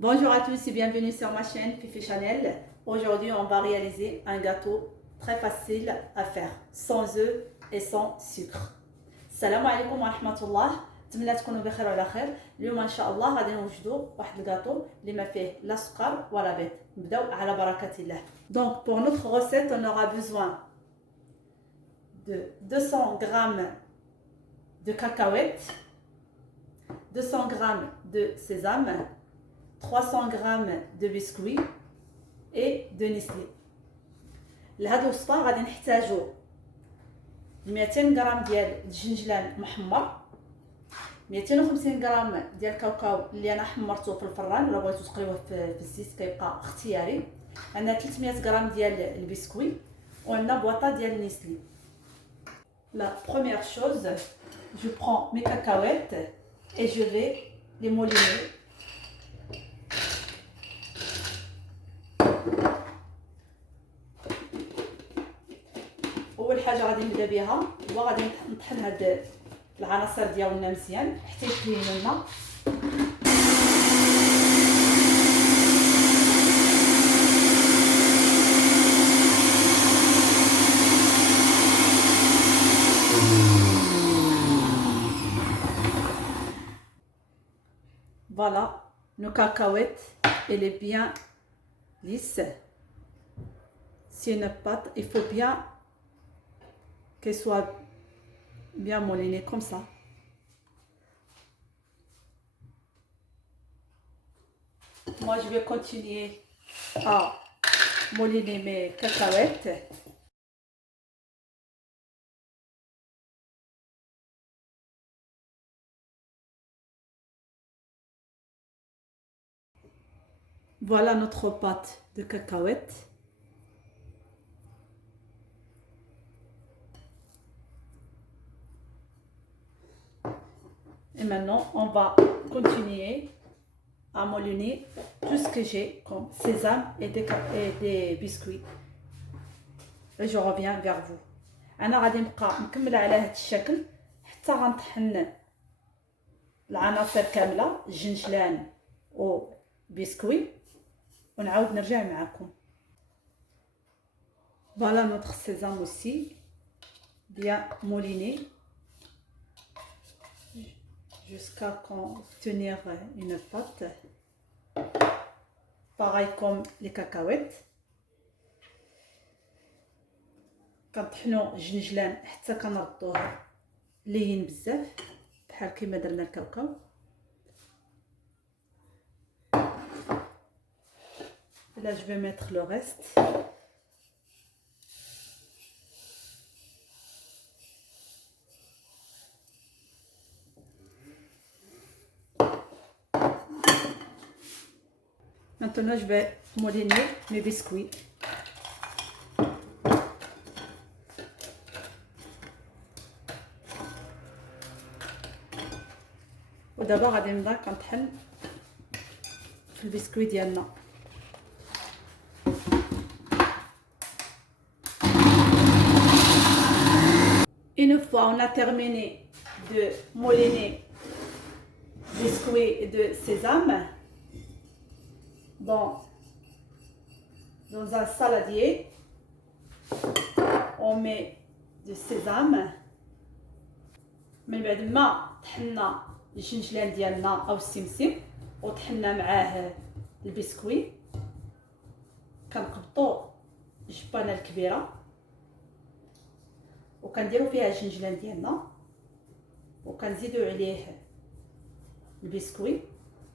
Bonjour à tous et bienvenue sur ma chaîne Fifi Chanel. Aujourd'hui, on va réaliser un gâteau très facile à faire, sans œufs et sans sucre. Salam alaikum wa rahmatullah. نتمنى تكونوا بخير وعلى خير. اليوم ان شاء الله غادي نوجدوا واحد الغاتو اللي ما فيه لا سكر ولا بيض. نبداو على بركه الله. Donc pour notre recette, on aura besoin de 200 g de cacahuètes, 200 g de sésame, 300 g de biscuits et de Nestlé. لهاد الوصفه غادي نحتاجو 200 غرام ديال الجنجلان محمر، 250 غرام ديال الكاوكاو اللي انا حمرته في الفران، ولا بغيتو تقليوه في الزيت كيبقى اختياري. عندنا 300 غرام ديال البسكوي وعندنا بواطه ديال نيسلي. La première chose, je prends mes cacahuètes et je vais les mouliner. اول حاجه غادي نبدا بها هو غادي نطحن هاد العناصر ديالنا مزيان حتى يتلينوا لنا. Voilà, nos cacahuètes, elle est bien lisse. C'est une pâte, il faut bien qu'elle soit bien moulinée comme ça. Moi, je vais continuer à mouliner mes cacahuètes. Voilà notre pâte de cacahuètes. Et maintenant, on va continuer à mouliner tout ce que j'ai comme sésame et des biscuits. Et je reviens vers vous. أنا غادي نبقى مكملة على هذا الشكل حتى غنطحن العناصر كاملة، الجنجلان وبسكوي، ونعاود نرجع معكم. Voilà notre sésame aussi, bien mouliné, jusqu'à obtenir une pâte, pareil comme les cacahuètes. كنطحنوا الجنجلان حتى كنردوه لين بزاف بحال كيما درنا الكاوكاو. Là je vais mettre le reste. Maintenant je vais mouliner mes biscuits. ودابا غادي نبدا كنطحن في البسكوي ديالنا. Une fois on a terminé de mouliner biscuits et de sésame, dans un saladier, on met du sésame. من بعد ما طحنا الجنجلان ديالنا او السمسم وطحنا معاه البسكوي، كنقبطوا الجبانه الكبيره وكنديروا فيها الجنجلان ديالنا وكنزيدوا عليه البسكوي.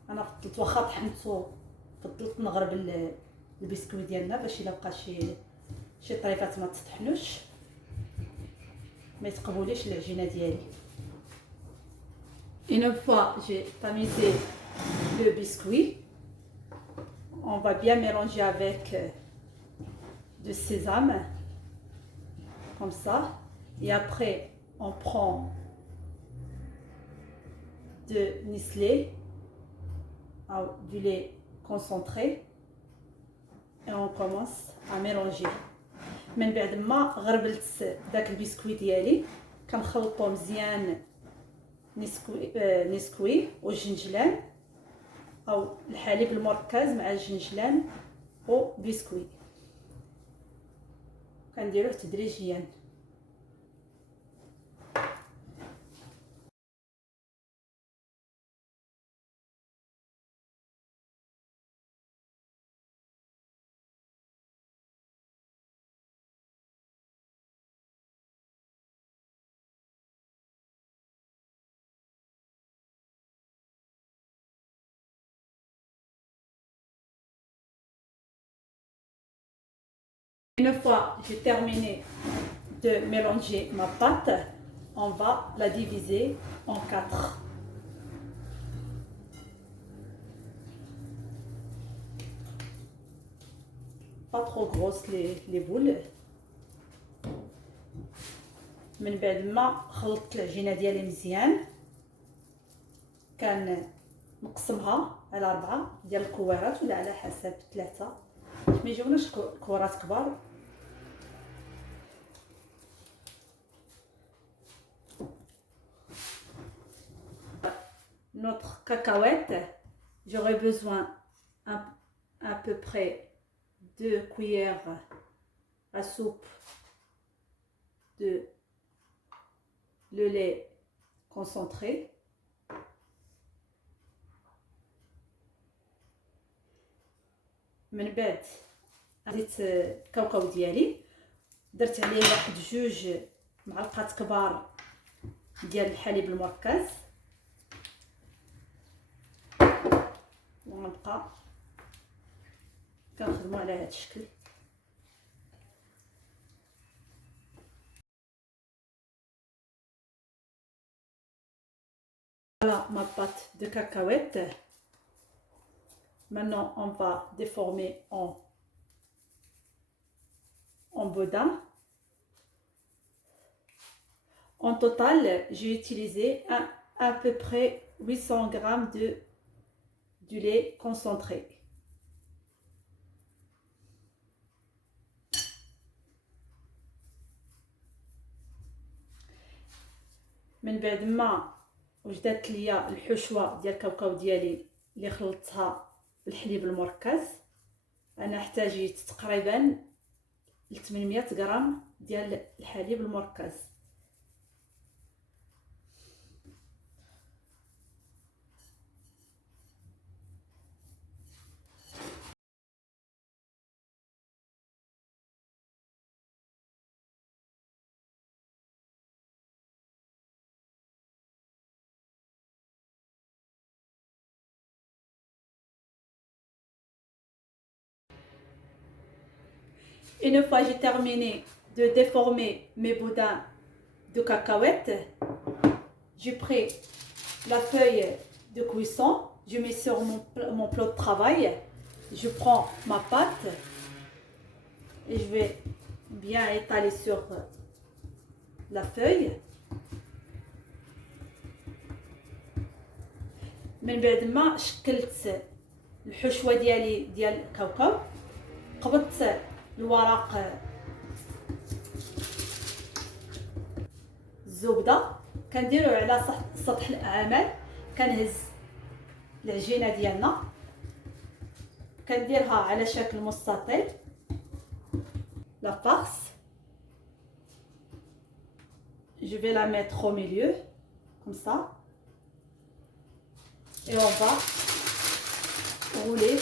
انا فضلت واخا طحنتو فضلت نغرب البسكوي ديالنا باش الا بقى شي طريفات ما تطحنوش ما يتقبوليش العجينه ديالي. Une fois j'ai tamisé le biscuit, on va bien mélanger avec du sésame comme ça, et après on prend de Nestlé, du lait concentré, et on commence à mélanger. من بعد ما غربلت داك البسكوي ديالي كنخلطو مزيان نسكوي والجنجلان أو الحليب المركز مع الجنجلان وبسكوي. كنديروه تدريجيا. Une fois j'ai terminé de mélanger ma pâte, on va la diviser en 4. Pas trop grosses les boules. من بعد ما خلطت العجينه ديالي مزيان نقسمها على 4 ديال الكويرات ولا على حسب 3 ما يجيوناش كويرات كبار. Notre cacahuète, j'aurai besoin à peu près 2 cuillères à soupe de le lait concentré, من بعد زيت الكاوكاو ديالي درت عليه واحد 2 معلقات كبار ديال الحليب المركز ونبقى كنخدمو على هذا الشكل. Voilà ma pâte de cacahuète. Maintenant on va déformer en boudin. En total j'ai utilisé à peu près 800 grammes du lait concentré. من بعد ما وجدت ليا الحشوه ديال الكاوكاو ديالي اللي خلطتها بالحليب المركز، انا احتاجيت تقريبا ل 800 غرام ديال الحليب المركز. Une fois j'ai terminé de déformer mes boudins de cacahuètes, j'ai pris la feuille de cuisson, je mets sur mon plat de travail, je prends ma pâte et je vais bien étaler sur la feuille. من بعد ما شكلت الحشوه ديالي ديال الكاوكاو، قبضت الورق الزبده كنديرو على سطح العمل، كنهز العجينه ديالنا كنديرها على شكل مستطيل، la farce. Je vais la mettre au milieu comme ça et on va rouler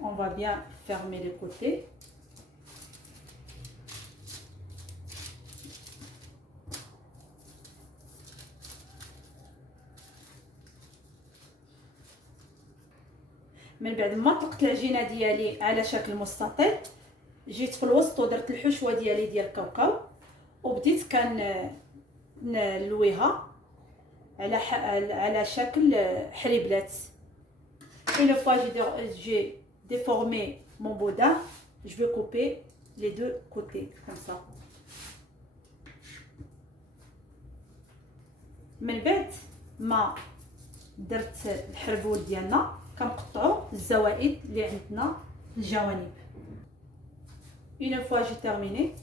on va bien fermer les côtés. من بعد ما طلقت العجينه ديالي على شكل مستطيل، جيت في الوسط ودرت الحشوه ديالي ديال الكاوكاو وبديت نلويها على شكل حريبلات. Une fois j'ai déformé mon boudin, je vais couper les 2 côtés comme ça. من بعد ما درت الحربول ديالنا كنقطعوا الزوائد اللي عندنا الجوانب. Une fois j'ai terminé,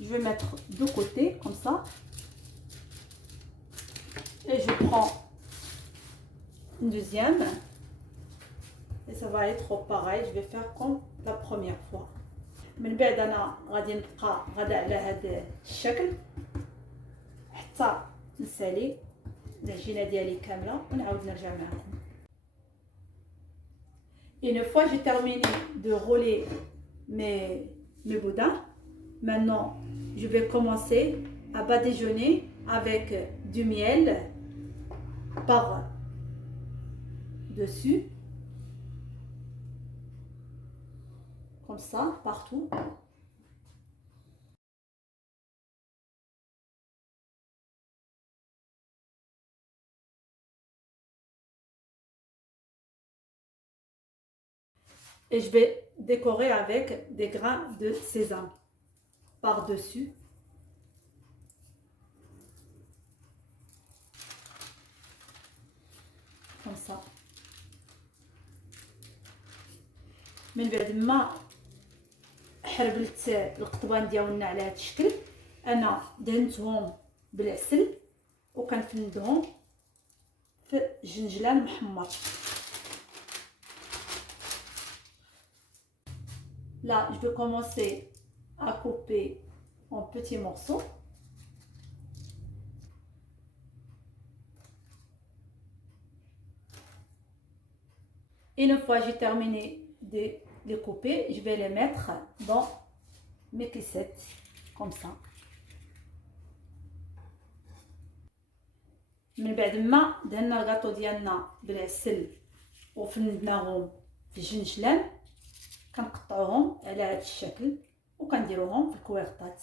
je vais mettre de côté comme ça et je prends une deuxième et ça va être pareil. Je vais faire comme la première fois. من بعد انا غادي نبقى غادا على هذا الشكل حتى نسالي العجينه ديالي كامله ونعاود نرجع معكم. Une fois j'ai terminé de rouler mes boudins, maintenant je vais commencer à badigeonner avec du miel par dessus, comme ça, partout. Et je vais décorer avec des grains de sésame par-dessus. Comme ça. من بعد ما حربلت القطبان ديالنا على هذا الشكل انا دهنتهم بالعسل وكنفندهم في جنجلان محمر. Là, je vais commencer à couper en petits morceaux. Une fois j'ai terminé de les couper, je vais les mettre dans mes caissettes, comme ça. من بعد ما دهنا الغاطو ديالنا بالعسل وفندناهم في الجنجلان كنقطعوهم على هذا الشكل وكنديروهم في الكويغطات.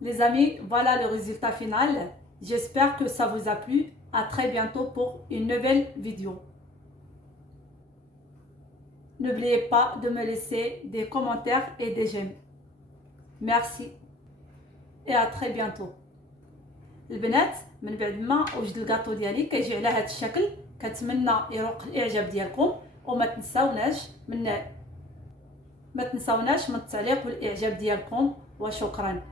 Les amis, voilà le résultat final. J'espère que ça vous a plu. À très bientôt pour une nouvelle vidéo. N'oubliez pas de me laisser des commentaires et des j'aime. Merci et à très bientôt. البنات من بعد ما وجد الكاطو ديالي كيجي على هذا الشكل، كنتمنى يروق الاعجاب ديالكم وما تنساوناش من التعليق والاعجاب ديالكم وشكرا.